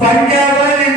Punjab and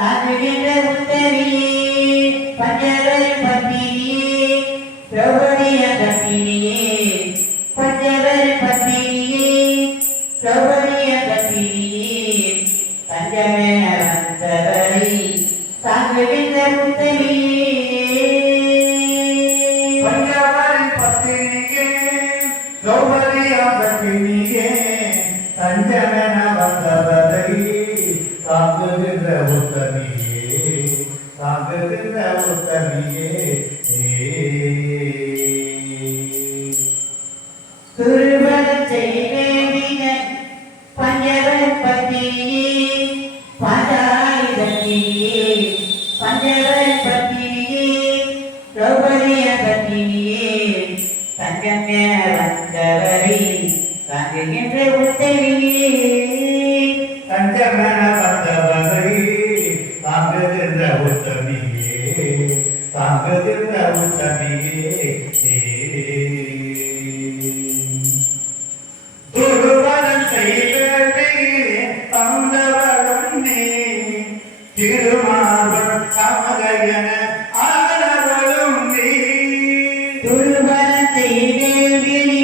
தாங்குகின்ற உத்தரியே பஞ்சவரி பத்தினியே திரௌபதிய பத்தினியே பஞ்சவரி பத்தினியே திரௌபதிய பத்தினியே தஞ்சமே வந்தவரி தாங்குகின்ற உத்தரியே பஞ்சவரின் பத்தினியே திரௌபதியாம் சத்தினியே தஞ்சமென வந்தவரை தாங்குகின்ற உத்தமியே தாங்குகின்ற உத்தமியே திருமணம் செய்வேண்டின பஞ்சவன் பத்தியே திரௌபதிய பத்தியே தங்கமே வந்தவரை தாங்குகின்ற உத்தரியே தஞ்சமென வந்தவரை தாங்குகின்ற உத்தமியே தாங்குகின்ற உத்தமியே துருவனம் செய்வதே தந்தவளும் நீ திருமாவன் சமகையன நீ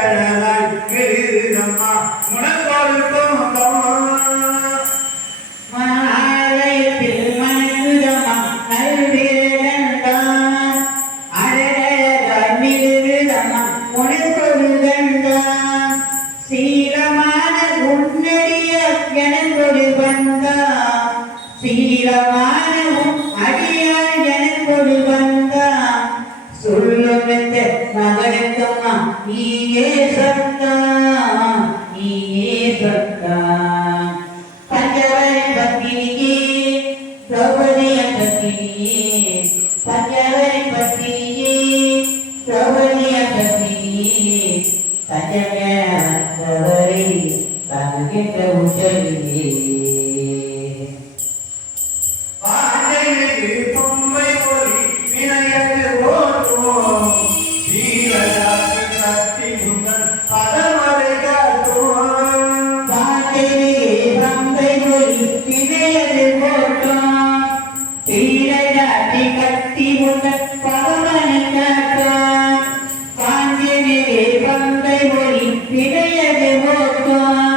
அழகழகாய் ഉള്ളവന്റെ നഗരത്തുന്ന ഈ സത്ത ഈ സത്ത கத்தி உள்ள பகவனை காட்டோம் பாஞ்சினிலே பம்பை மொழி பிணையது போட்டோம்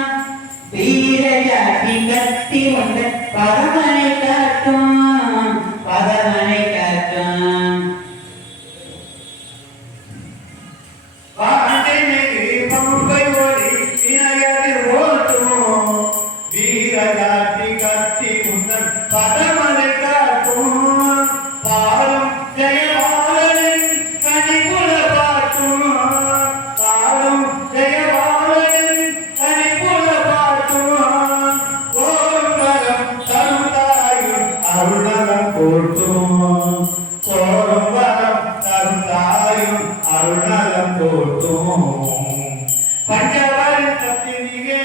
வீரஜாதி கத்தி உள்ள பகவனை காட்டும். பகவனை காட்டும். பாண்டினில் பொம்மை பொறி வினையது ஓட்டுவோம் வீரராசி கத்தி முந்தன் பதமலை ತಿರಿಗೇ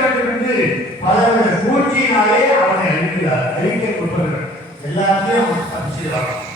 வேண்டும் என்று பலர்கள் சூழ்ச்சியினாலே அவனை அழிக்கிறார். அழிக்க கொடுப்பார்கள் எல்லாத்தையும் தப்பு செய்வார்கள்